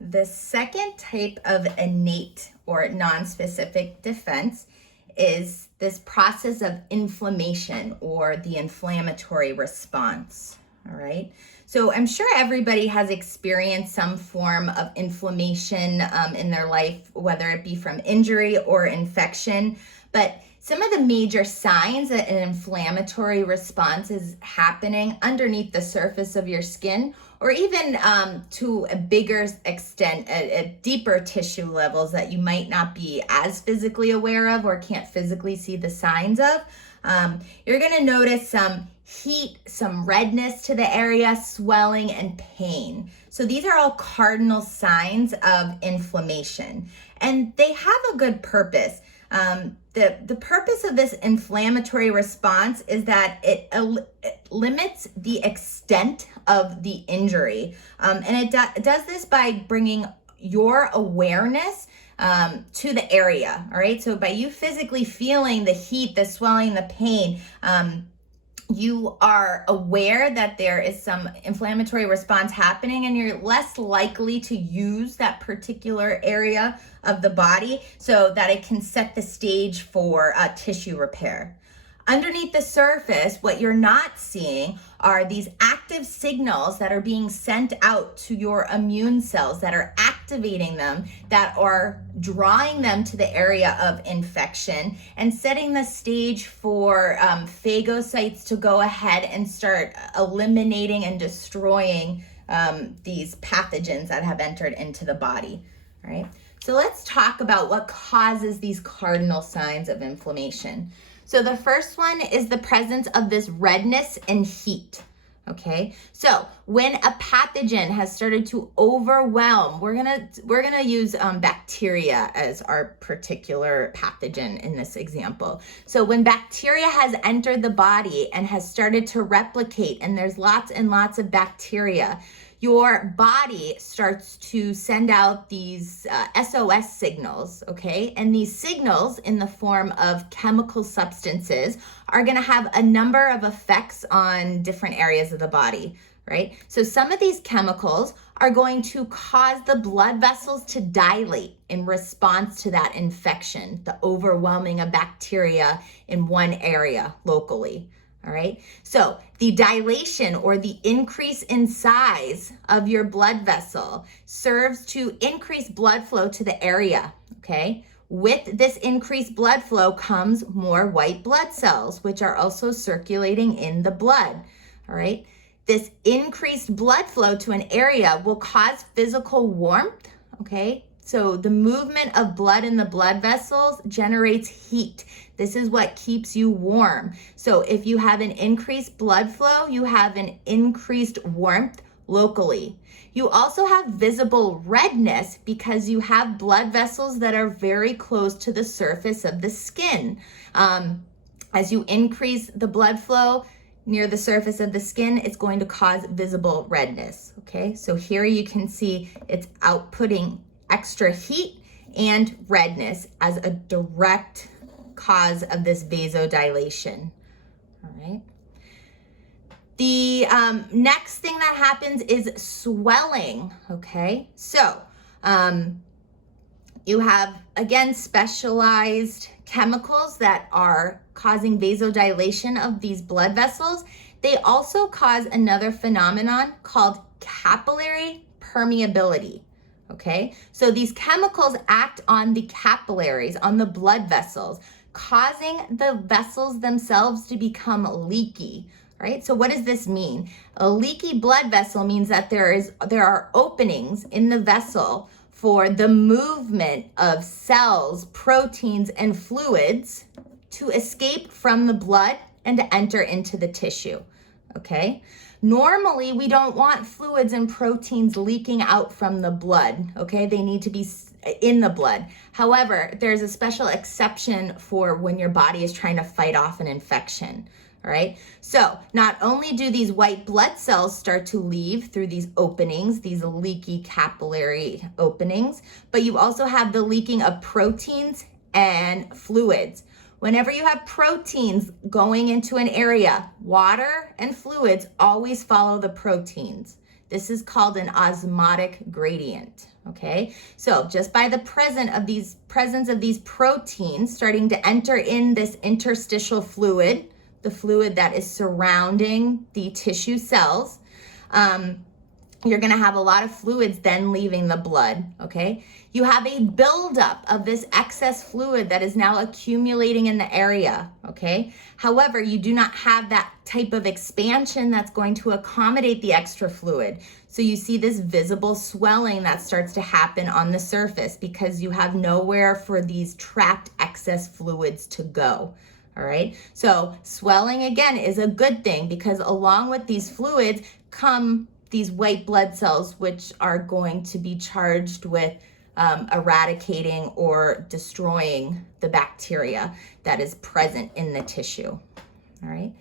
The second type of innate or non-specific defense is this process of inflammation or the inflammatory response. All right. So I'm sure everybody has experienced some form of inflammation in their life, whether it be from injury or infection. But some of the major signs that an inflammatory response is happening underneath the surface of your skin, or even to a bigger extent at deeper tissue levels that you might not be as physically aware of or can't physically see the signs of. You're going to notice some heat, some redness to the area, swelling, and pain. So these are all cardinal signs of inflammation, and they have a good purpose. The purpose of this inflammatory response is that it limits the extent of the injury. And it does this by bringing your awareness to the area, all right? So by you physically feeling the heat, the swelling, the pain, you are aware that there is some inflammatory response happening, and you're less likely to use that particular area of the body so that it can set the stage for tissue repair. Underneath the surface, what you're not seeing are these active signals that are being sent out to your immune cells, that are activating them, that are drawing them to the area of infection and setting the stage for phagocytes to go ahead and start eliminating and destroying these pathogens that have entered into the body. All right. So let's talk about what causes these cardinal signs of inflammation. So the first one is the presence of this redness and heat. Okay, so when a pathogen has started to overwhelm, we're gonna use bacteria as our particular pathogen in this example. So when bacteria has entered the body and has started to replicate, and there's lots and lots of bacteria, your body starts to send out these SOS signals, okay? And these signals in the form of chemical substances are gonna have a number of effects on different areas of the body, right? So some of these chemicals are going to cause the blood vessels to dilate in response to that infection, the overwhelming of bacteria in one area locally. All right, so the dilation or the increase in size of your blood vessel serves to increase blood flow to the area, okay? With this increased blood flow comes more white blood cells, which are also circulating in the blood, all right? This increased blood flow to an area will cause physical warmth, okay? So the movement of blood in the blood vessels generates heat. This is what keeps you warm. So if you have an increased blood flow, you have an increased warmth locally. You also have visible redness because you have blood vessels that are very close to the surface of the skin. As you increase the blood flow near the surface of the skin, it's going to cause visible redness, okay? So here you can see it's outputting extra heat and redness as a direct cause of this vasodilation. All right. The next thing that happens is swelling. Okay. So you have, again, specialized chemicals that are causing vasodilation of these blood vessels. They also cause another phenomenon called capillary permeability. Okay, so these chemicals act on the capillaries, on the blood vessels, causing the vessels themselves to become leaky, right? So what does this mean? A leaky blood vessel means that there are openings in the vessel for the movement of cells, proteins, and fluids to escape from the blood and to enter into the tissue, okay? Normally, we don't want fluids and proteins leaking out from the blood, okay? They need to be in the blood. However, there's a special exception for when your body is trying to fight off an infection, all right? So not only do these white blood cells start to leave through these openings, these leaky capillary openings, but you also have the leaking of proteins and fluids. Whenever you have proteins going into an area, water and fluids always follow the proteins. This is called an osmotic gradient, okay? So just by the presence of these proteins starting to enter in this interstitial fluid, the fluid that is surrounding the tissue cells, you're gonna have a lot of fluids then leaving the blood, okay? You have a buildup of this excess fluid that is now accumulating in the area, okay? However, you do not have that type of expansion that's going to accommodate the extra fluid. So you see this visible swelling that starts to happen on the surface because you have nowhere for these trapped excess fluids to go. All right, so swelling again is a good thing because along with these fluids come these white blood cells, which are going to be charged with eradicating or destroying the bacteria that is present in the tissue. All right,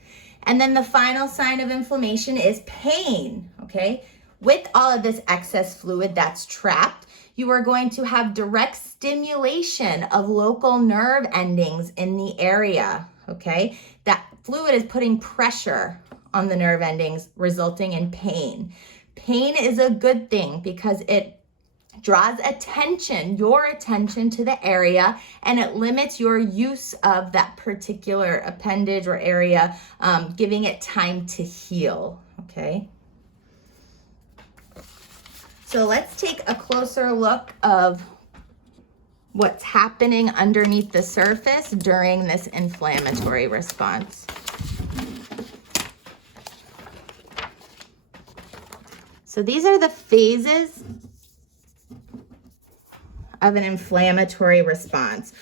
and then the final sign of inflammation is pain. Okay, with all of this excess fluid that's trapped, you are going to have direct stimulation of local nerve endings in the area, okay? That fluid is putting pressure on the nerve endings, resulting in pain. Pain is a good thing because it draws your attention to the area, and it limits your use of that particular appendage or area, giving it time to heal, okay? So let's take a closer look of what's happening underneath the surface during this inflammatory response. So these are the phases of an inflammatory response,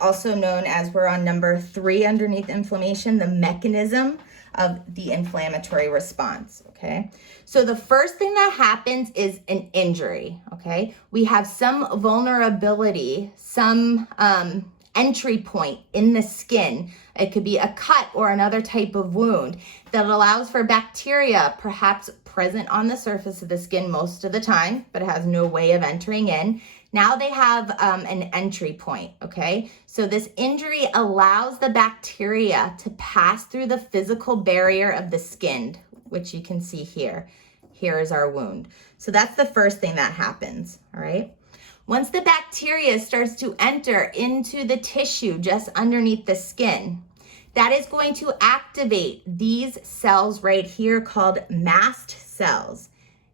also known as, we're on number 3 underneath inflammation, the mechanism of the inflammatory response, okay? So the first thing that happens is an injury, okay? We have some vulnerability, some entry point in the skin. It could be a cut or another type of wound that allows for bacteria, perhaps present on the surface of the skin most of the time, but it has no way of entering in. Now they have an entry point, okay? So this injury allows the bacteria to pass through the physical barrier of the skin, which you can see here. Here is our wound. So that's the first thing that happens, all right? Once the bacteria starts to enter into the tissue just underneath the skin, that is going to activate these cells right here called mast cells.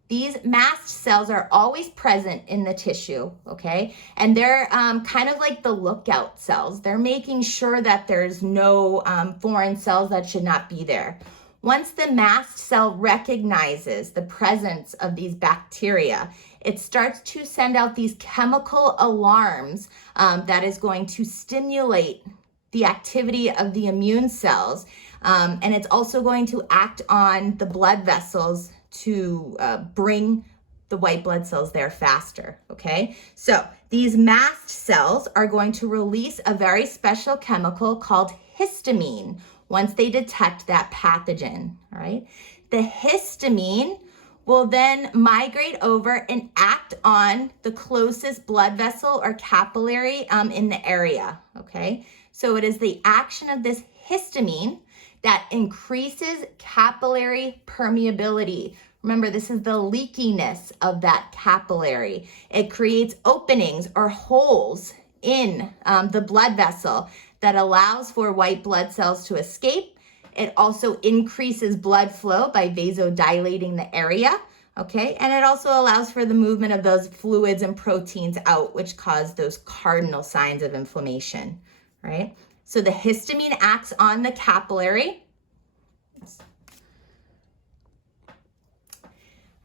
These mast cells are always present in the tissue, okay? And they're kind of like the lookout cells. They're making sure that there's no foreign cells that should not be there. Once the mast cell recognizes the presence of these bacteria, it starts to send out these chemical alarms that is going to stimulate the activity of the immune cells. And it's also going to act on the blood vessels to bring the white blood cells there faster, okay? So these mast cells are going to release a very special chemical called histamine once they detect that pathogen, all right? The histamine will then migrate over and act on the closest blood vessel or capillary in the area, okay? So it is the action of this histamine that increases capillary permeability. Remember, this is the leakiness of that capillary. It creates openings or holes in the blood vessel that allows for white blood cells to escape. It also increases blood flow by vasodilating the area, okay? And it also allows for the movement of those fluids and proteins out, which cause those cardinal signs of inflammation, right? So the histamine acts on the capillary.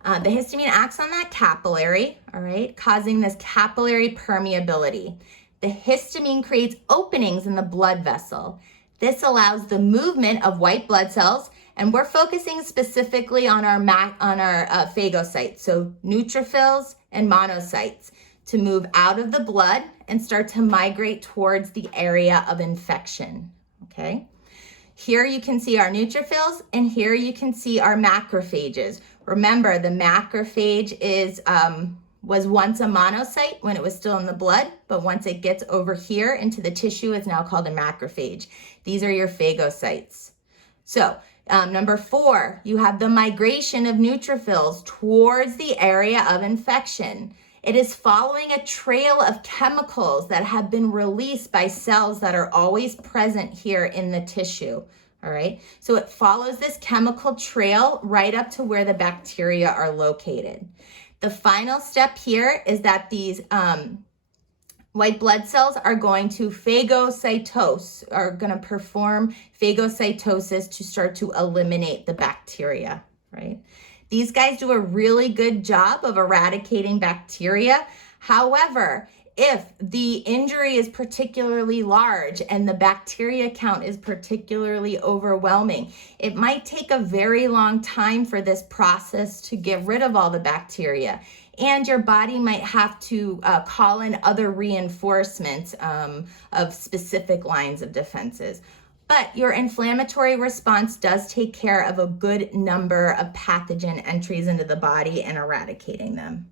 The histamine acts on that capillary, all right, causing this capillary permeability. The histamine creates openings in the blood vessel. This allows the movement of white blood cells, and we're focusing specifically on our phagocytes, so neutrophils and monocytes, to move out of the blood and start to migrate towards the area of infection, okay? Here you can see our neutrophils, and here you can see our macrophages. Remember, the macrophage was once a monocyte when it was still in the blood, but once it gets over here into the tissue, it's now called a macrophage. These are your phagocytes. So Number 4, you have the migration of neutrophils towards the area of infection. It is following a trail of chemicals that have been released by cells that are always present here in the tissue. All right, so it follows this chemical trail right up to where the bacteria are located. The final step here is that these white blood cells are going to phagocytose, are going to perform phagocytosis to start to eliminate the bacteria, right? These guys do a really good job of eradicating bacteria. However, if the injury is particularly large and the bacteria count is particularly overwhelming, it might take a very long time for this process to get rid of all the bacteria. And your body might have to call in other reinforcements of specific lines of defenses. But your inflammatory response does take care of a good number of pathogen entries into the body and eradicating them.